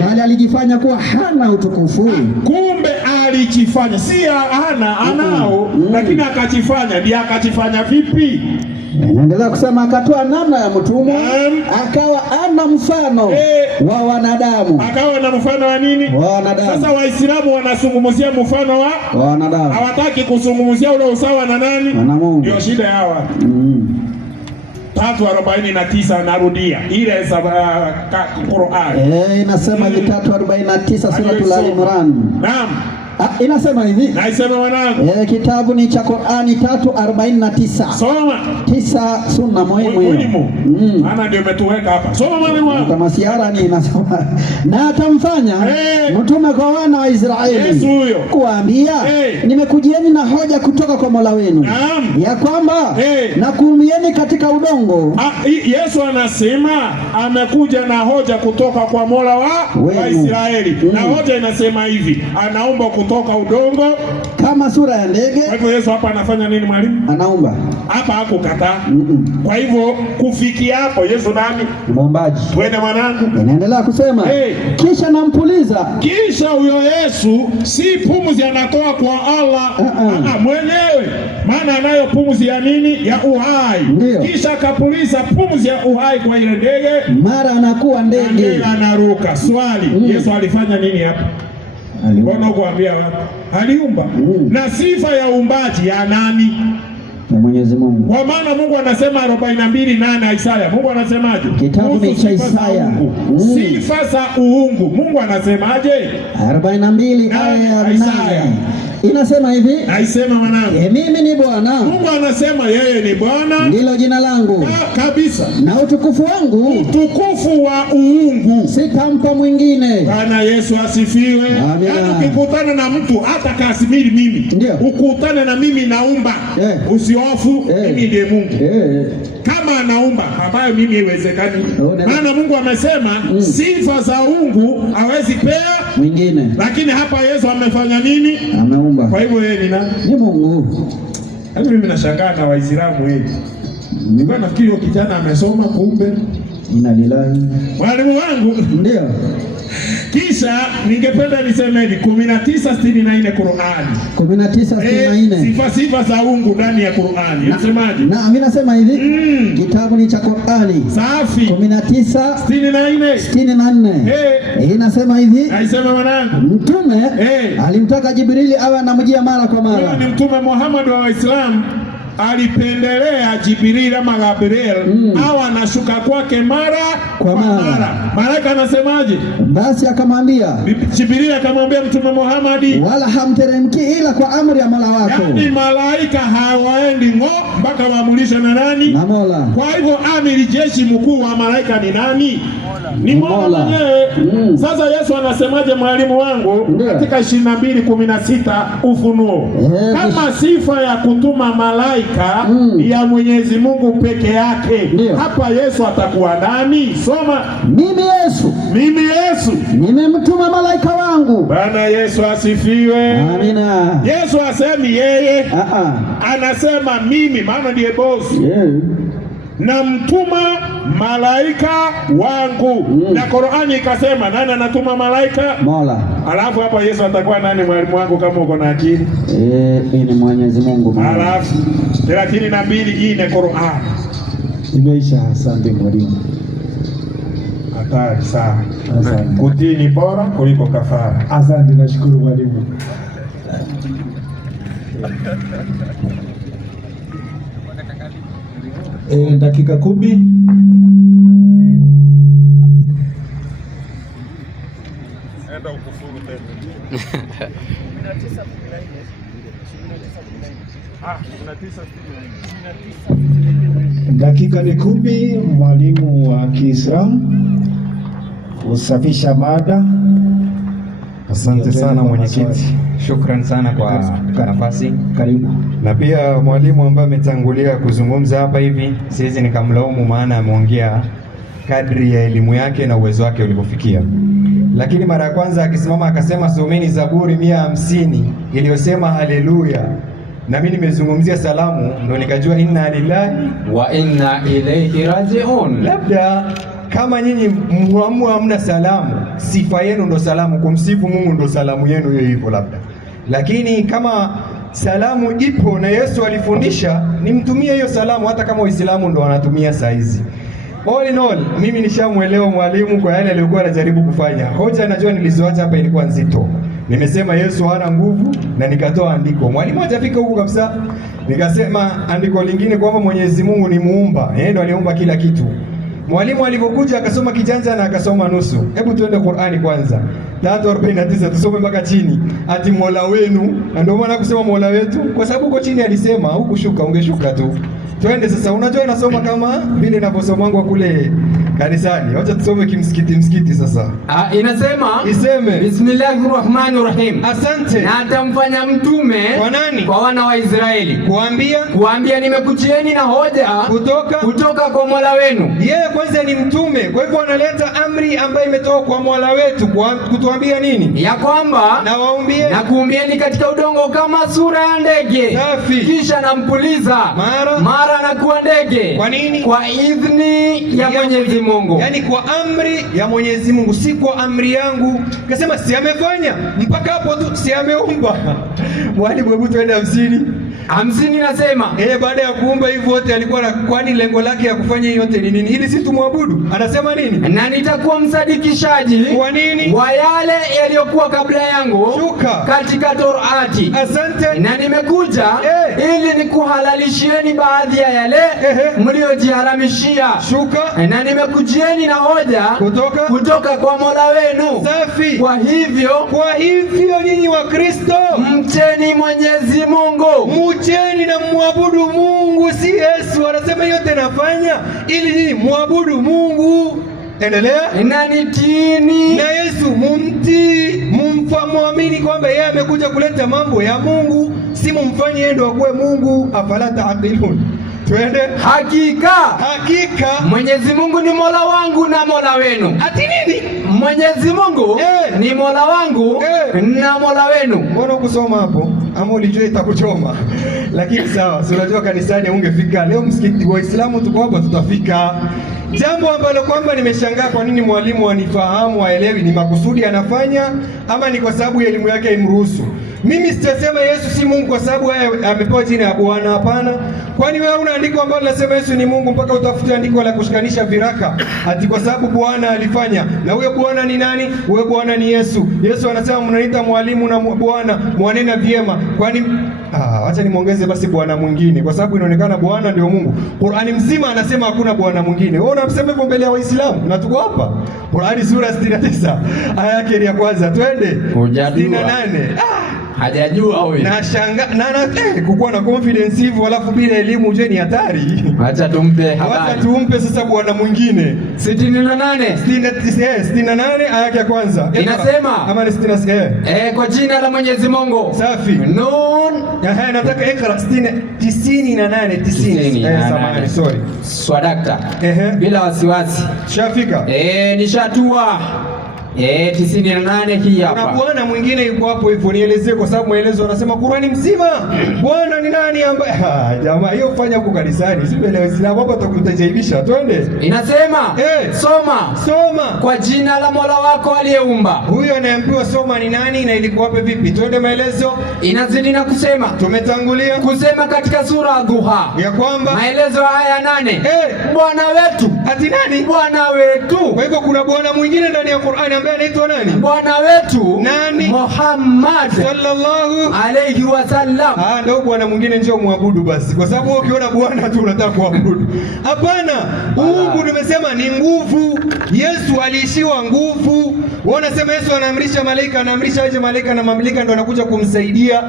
bali alijifanya kuwa hana utukufu. Kumbe alijifanya, si hana, anao, lakini akajifanya. Ndiye akajifanya vipi? Naendelea kusema akatoa namna ya mtumwa, akawa ana mfano wa wanadamu. Akawa na mfano wa nini? Wa wanadamu. Sasa Waislamu wanazungumzia mfano wa wanadamu. Hawataki kuzungumzia ule usawa na nani? Na Mungu. Ndio shida yao. 3:49 narudia ile za Qur'an. Inasema 3:49 suratul Al-Imran. Naam. Inasema hivi. Naisema wanangu. Kitabu ni cha Qur'ani 3:49. Soma. 9 sunna muhimu. Maana ndio umetuweka hapa. Soma mwalimu wangu. Kama siara ni inasema na atamfanya mtume kwa wana wa Israeli. Yesu huyo. Kuambia nimekujieni na hoja kutoka kwa Mola wenu. Ya kwamba nakuumieni katika udongo. Yesu anasema amekuja na hoja kutoka kwa Mola wa Israeli. Na hoja inasema hivi, anaomba kutoka udongo kama sura ya ndege. Kwa hivyo Yesu hapa anafanya nini mwalimu? Anaomba. Hapa hakukataa. Kwa hivyo kufikia hapo Yesu nani? Muombaji. Twende mwanangu. Inaendelea kusema kisha nampuliza. Kisha huyo Yesu si pumzi anatoa kwa Allah mwenyewe, maana anayo pumzi ya nini? Ya uhai. Kisha akapuliza pumzi ya uhai kwa ile ndege, mara anakuwa ndege anaruka. Swali, Yesu alifanya nini hapa? Mbona kuambia watu? Aliumba. Na sifa ya uumbaji ya nani? Ya Mwenyezi Mungu. Kwa maana Mungu anasema 42:8 Isaya. Mungu anasemaje? Kitabu ni cha Isaya. Sifa za uungu. Mungu anasemaje? 42 aya ya Isaya. Inasema hivi. Naisema mwanangu. Mimi ni Bwana. Mungu anasema yeye ni Bwana. Ndilo jina langu. Kabisa. Na utukufu wangu. Utukufu wa uungu sitampa mwingine. Bwana Yesu asifiwe. Yaani ukikutana na mtu hata Kasimiri mimi. Ukutane na mimi naumba. Usihofu, mimi ndiye Mungu. Kama anaumba ambayo mimi haiwezekani. Maana Mungu amesema sifa za uungu hawezi pea mwingine. Lakini hapa Yesu amefanya nini? Ameumba. Kwa hivyo yeye ni nani? Ni Mungu. Hadi mimi nashangaa na Waislamu wengi. Nilikuwa nafikiri huyo kijana amesoma, kumbe inalilahi. Mwalimu wangu ndio. Kisha ningependa niseme hivi 19:64 Qur'ani. 19:64. Sifa za uungu ndani ya Qur'ani. Unasemaje? Na mimi nasema hivi. Kitabu ni cha Qur'ani. Safi. 19:64. Inasema hivi. Naisema mwanangu. Mtume alimtaka Jibrili awe anamjia mara kwa mara. Huyo ni Mtume Muhammad wa Waislamu. Alipendelea Jibril ama Gabriel au anashuka kwake mara kwa mara. Malaika anasemaje? Basi akamwambia Jibril, akamwambia Mtume Muhammad, wala hamteremki ila kwa amri ya Mola wako. Yaani malaika hawaendi mpaka waamulishe na nani? Na Mola. Kwa hivyo amiri jeshi mkuu wa malaika ni nani? Ni Mola mwenyewe. Sasa Yesu anasemaje mwalimu wangu? Katika 22:16 Ufunuo. Kama sifa ya kutuma malaika ya Mwenyezi Mungu peke yake. Hapa Yesu atakuwa nani? Soma. Mimi Yesu nimemtuma malaika wangu. Bwana Yesu asifiwe. Amina. Yesu asemi yeye. Anasema mimi, maana ndiye boss. Na mtuma malaika wangu. Na Qur'ani ikasema nani anatuma malaika? Mola. Alafu hapa Yesu atakuwa nani mwalimu wangu kama uko na akili? Ni Mwenyezi Mungu. Alafu 32 hii ni Qur'ani. Imeisha. Asante mwalimu. Hatari sana. Asante. Kutii ni bora kuliko kafara. Asante, nashukuru mwalimu. Dakika 10. Enda ukufuru tena. Dakika ni 10, mwalimu wa Kiislamu usafisha mada. Asante sana mwenyekiti, shukran sana kwa nafasi. Karibu. Na pia mwalimu ambaye ametangulia kuzungumza hapa hivi, siwezi nikamlaumu, maana ameongea kadri ya elimu yake na uwezo wake ulipofikia. Lakini mara ya kwanza akisimama akasema someni Zaburi 150 iliyosema haleluya, na mimi nimezungumzia salamu, ndo nikajua inna lillahi wa inna ilayhi rajiun. Labda kama nyinyi hamna salamu, sifa yenu ndo salamu, kumsifu Mungu ndo salamu yenu hiyo hivyo labda. Lakini kama salamu ipo na Yesu alifundisha, nimtumie hiyo salamu, hata kama Uislamu ndo wanatumia saa hizi. All in all, mimi nishamuelewa mwalimu kwa yale aliyokuwa anajaribu kufanya. Hoja najua nilizoacha hapa ilikuwa nzito. Nimesema Yesu hana nguvu na nikatoa andiko. Mwalimu hajafika huku kabisa. Nikasema andiko lingine kwamba Mwenyezi Mungu ni muumba. Yeye ndo aliumba kila kitu. Mwalimu alipokuja akasoma kijanja na akasoma nusu. Hebu tuende Qur'ani kwanza. 3:49 tusome mpaka chini. Ati Mola wenu, na ndio maana kusema Mola wetu kwa sababu uko chini alisema, hukushuka ungeshuka tu. Twende sasa, unajua nasoma kama vile ninavyosomangwa kule kanisani. Wacha tusome msikiti sasa. Inasema iseme Bismillahirrahmanirrahim. Asante. Na atamfanya mtume kwa nani? Kwa wana wa Israeli. Kuambia nimekujieni na hoja kutoka kwa Mola wenu. Yeye kwanza ni mtume, kwa hivyo analeta amri ambayo imetoka kwa Mola wetu kutuambia nini? Ya kwamba na kuumbieni katika udongo kama sura ya ndege. Safi. Kisha nampuliza mara anakuwa ndege. Kwa nini? Kwa idhni ya Mwenyezi Mungu. Yaani kwa amri ya Mwenyezi Mungu, si kwa amri yangu. Kasema si amefanya, mpaka hapo tu si ameumba. Mwalimu, hebu tuende 50 nasema baada ya kuumba hivyo wote alikuwa kwani lengo lake ya kufanya yote ni nini? Ili sisi tumwabudu. Anasema nini? Na nitakuwa msadikishaji. Kwa nini? Wa yale yaliyokuwa kabla yangu. Shuka. Katika Torati. Asante. Na nimekuja ili nikuhalalishieni baadhi ya yale mliojiharamishia. Shuka. Na nimekujieni na hoja kutoka kwa Mola wenu. Safi. Kwa hivyo nyinyi wa Kristo, mcheni Mwenyezi Mungu. Mcheni na muabudu Mungu, si Yesu. Anasema yote nafanya ili nyinyi muabudu Mungu. Endelea. Na nitini. Na Yesu mumtii, muamini kwamba yeye amekuja kuleta mambo ya Mungu, si mumfanye yeye ndo akuwe Mungu. Afala taaqilun. Twende. Hakika Mwenyezi Mungu ni Mola wangu na Mola wenu. Ati nini? Mwenyezi Mungu ni Mola wangu na Mola wenu. Mbona kusoma hapo? Ama ulijua itakuchoma? Lakini sawa, si unajua kanisani ungefika. Leo msikiti wa Uislamu tuko hapa, tutafika. Jambo ambalo kwamba nimeshangaa kwa nini mwalimu anifahamu aelewi, ni makusudi anafanya ama ni kwa sababu elimu yake haimruhusu. Mimi sitasema Yesu si Mungu kwa sababu yeye amepewa jina ya Bwana, hapana. Kwani wewe una andiko ambalo linasema Yesu ni Mungu mpaka utafute andiko la kushikanisha viraka ati kwa sababu Bwana alifanya? Na huyo Bwana ni nani? Huyo Bwana ni Yesu. Yesu anasema mnaniita mwalimu na Bwana, mwanena vyema. Kwani acha nimuongeze basi Bwana mwingine kwa sababu inaonekana Bwana ndio Mungu. Qur'ani mzima anasema hakuna Bwana mwingine. Wewe unamsema hivyo mbele ya Waislamu na tuko hapa. Qur'ani sura 69 aya yake ya kwanza. Twende. 68. Hajajua huyu. Nashangaa kukuwa na confidence hivyo alafu bila elimu, je, ni hatari. Acha tumpe habari. Acha tumpe sasa Bwana mwingine. 68 aya yake ya kwanza. Inasema ama ni 60? Kwa jina la Mwenyezi Mungu. Safi. Nun. Nataka ikra 98. Samahani, sorry. Swadakta. Bila wasiwasi. Shafika. Nishatua. 98 hii hapa. Kuna Bwana mwingine yuko hapo hivyo, nielezee kwa sababu maelezo anasema Qur'ani mzima. Bwana ni nani ambaye jamaa hiyo fanya huko kanisani, si mbele ya Waislamu hapa tutakujaibisha. Twende. Inasema soma. Kwa jina la Mola wako aliyeumba. Huyo anayeambiwa soma ni nani na ilikuwa wapi vipi? Twende maelezo. Inazidi na kusema. Tumetangulia kusema katika sura Dhuha ya kwamba maelezo haya 8. Bwana wetu. Ati nani? Bwana wetu. Kwa hivyo kuna Bwana mwingine ndani ya Qur'ani ambaye anaitwa nani? Bwana wetu nani? Muhammad sallallahu alayhi wasallam. Ndio bwana mwingine njoo muabudu basi, kwa sababu ukiona bwana tu unataka kuabudu. Hapana, Mungu nimesema ni nguvu. Yesu aliishiwa nguvu. Wanasema Yesu anaamrisha malaika, anaamrisha aje malaika na mamlaka ndio anakuja kumsaidia.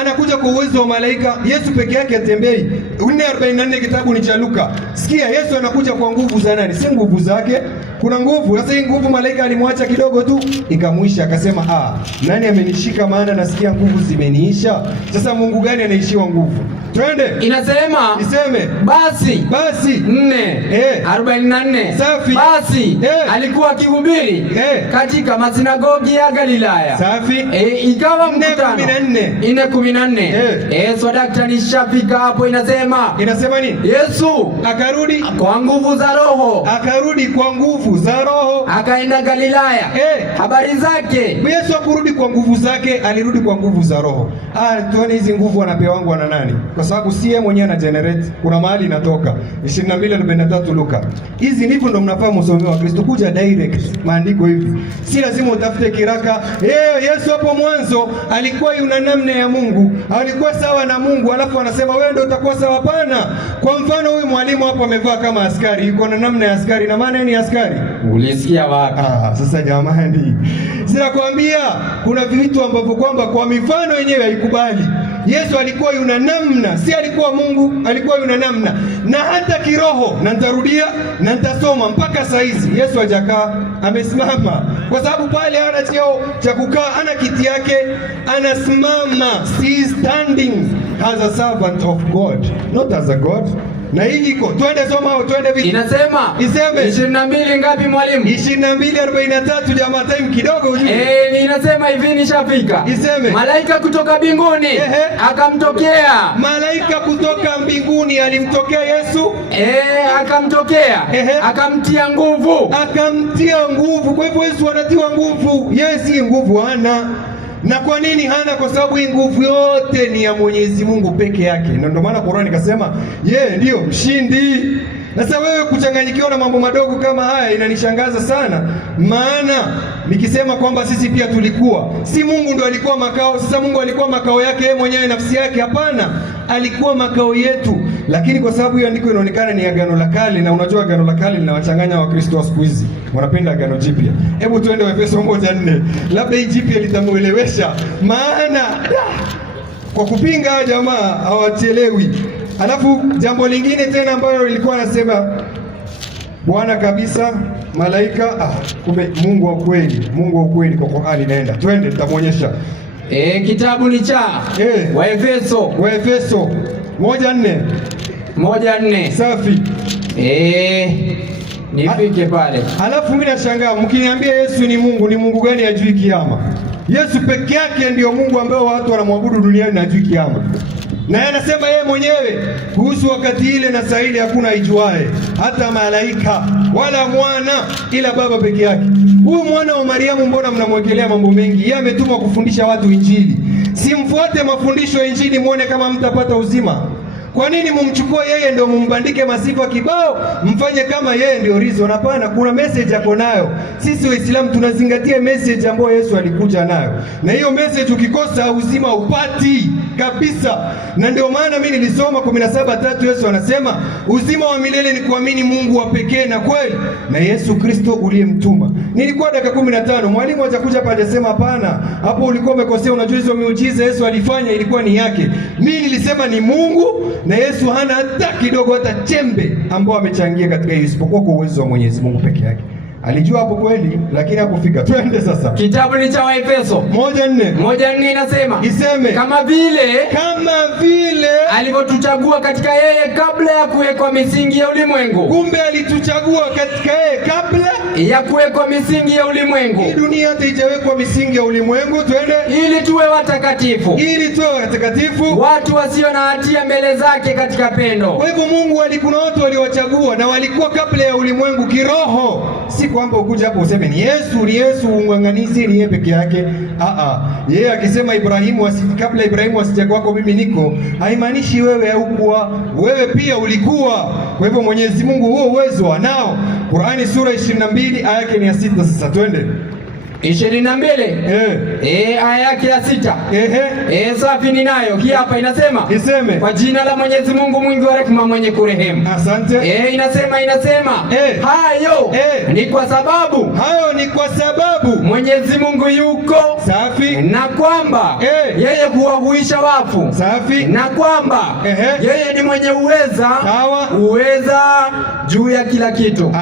Anakuja kwa uwezo wa malaika. Yesu peke yake atembei. 4:44 kitabu ni cha Luka. Sikia, Yesu anakuja kwa nguvu za nani? Si nguvu zake. Kuna nguvu. Sasa hii nguvu malaika alimwacha kidogo tu ikamwisha, akasema nani amenishika maana nasikia nguvu zimeniisha. Sasa Mungu gani anaishiwa nguvu? Twende. Iseme basi 4:44 safi. Basi alikuwa akihubiri katika masinagogi ya Galilaya. Safi. Ikawa mkutano 4:14. Yesu daktari shafika hapo. Inasema nini? Yesu akarudi kwa nguvu za Roho. Akaenda Galilaya. Habari zake. Yesu akurudi kwa nguvu zake, alirudi kwa nguvu za Roho. Tuone hizi nguvu anapewa na nani? Kwa sababu si yeye mwenyewe ana generate, kuna mahali inatoka. 22:43 Luka. Hizi ndivyo ndo mnafahamu msomi wa Kristo, kuja direct maandiko hivi. Si lazima utafute kiraka. Yesu hapo mwanzo alikuwa yuna namna ya Mungu, alikuwa sawa na Mungu, alafu anasema wewe ndio utakuwa sawa. Hapana. Kwa mfano huyu mwalimu hapo amevaa kama askari, yuko na namna ya askari, na maana ni askari. Ulisikia wapi? Sasa jamani, sinakwambia kuna vitu ambavyo kwamba kwa mifano yenyewe haikubali. Yesu alikuwa yuna namna, si alikuwa Mungu, alikuwa yuna namna. Na hata kiroho, na nitarudia na nitasoma mpaka saa hizi, Yesu hajakaa, amesimama. Kwa sababu pale hana cheo cha kukaa, ana kiti yake, anasimama. He is standing as a servant of God, not as a God. Na hii iko, twende soma au twende vipi? Inasema 22 ngapi mwalimu? 22:43 jamaa, time kidogo ujue. Inasema hivi, nishafika. Malaika kutoka mbinguni akamtokea. Malaika kutoka mbinguni alimtokea Yesu. Akamtokea. Akamtia nguvu. Kwa hivyo Yesu anatiwa nguvu. Yesu nguvu hana. Na kwa nini hana? Kwa sababu hii nguvu yote ni ya Mwenyezi Mungu peke yake. Na ndio maana Qur'ani ikasema yeye ndiyo mshindi. Sasa wewe kuchanganyikiwa na mambo madogo kama haya inanishangaza sana. Maana nikisema kwamba sisi pia tulikuwa, si Mungu ndo alikuwa makao. Sasa Mungu alikuwa makao yake yeye mwenyewe nafsi yake? Hapana, alikuwa makao yetu. Lakini kwa sababu hiyo andiko inaonekana ni Agano la Kale, na unajua Agano la Kale linawachanganya Wakristo wa siku hizi. Wanapenda Agano Jipya. Hebu tuende Efeso 1:4. Labda hii jipya litamuelewesha. Maana kwa kupinga jamaa hawachelewi. Alafu jambo lingine tena ambalo lilikuwa anasema Bwana kabisa, malaika, kumbe Mungu wa kweli, Mungu wa kweli kwa Qur'ani. Naenda twende nitamuonyesha. Kitabu ni cha Waefeso 1:4. Safi. Nifike pale. Alafu mimi nashangaa mkiniambia Yesu ni Mungu, ni Mungu gani hajui kiyama? Yesu peke yake ndio Mungu ambaye watu wanamwabudu duniani na hajui kiyama. Na yeye anasema yeye mwenyewe kuhusu wakati ile na saa ile hakuna aijuae, hata malaika wala mwana, ila Baba peke yake. Huyu mwana wa Mariamu mbona mnamwekelea mambo mengi? Yeye ametumwa kufundisha watu Injili. Simfuate mafundisho ya Injili muone kama mtapata uzima. Kwa nini mumchukue yeye ndio mumbandike masifa kibao, mfanye kama yeye ndio reason? Hapana, kuna message yako nayo. Sisi Waislamu tunazingatia message ambayo Yesu alikuja nayo. Na hiyo message ukikosa uzima upati kabisa. Na ndio maana mimi nilisoma 17:3 Yesu anasema uzima wa milele ni kuamini Mungu wa pekee na kweli na Yesu Kristo uliyemtuma. Nilikuwa dakika 15, mwalimu atakuja pale asema hapana, hapo ulikuwa umekosea, unajua hizo miujiza Yesu alifanya ilikuwa ni yake. Mimi nilisema ni Mungu na Yesu hana hata kidogo, hata chembe ambao amechangia katika hiyo, isipokuwa kwa uwezo wa Mwenyezi Mungu peke yake. Alijua hapo kweli, lakini hakufika. Twende sasa. Kitabu ni cha Waefeso 1:4 inasema kama vile alivyotuchagua katika yeye kabla ya kuwekwa misingi ya ulimwengu. Kumbe alituchagua katika yeye kabla ya kuwekwa misingi ya ulimwengu. Hii dunia hata haijawekwa misingi ya ulimwengu. Twende. Ili tuwe watakatifu, watu wasio na hatia mbele zake katika pendo. Kwa hivyo Mungu alikuwa watu waliowachagua na walikuwa kabla ya ulimwengu kiroho. Si kwamba ukuja hapo useme ni Yesu ung'ang'anizi ni yeye peke yake. Yeye akisema kabla Ibrahimu asije kwako mimi niko, haimaanishi wewe haukuwa, wewe pia ulikuwa. Kwa hivyo Mwenyezi Mungu huo uwezo anao. Qur'ani sura 22 aya yake ni ya 6. Sasa twende. 22 aya yake ya 6. Safi ninayo hii hapa, inasema iseme kwa jina la Mwenyezi Mungu mwingi wa rehema mwenye kurehemu. Asante. Inasema hayo ni kwa sababu Mwenyezi Mungu yuko safi, na kwamba yeye huwahuisha wafu safi, na kwamba yeye ni mwenye uweza juu ya kila kitu.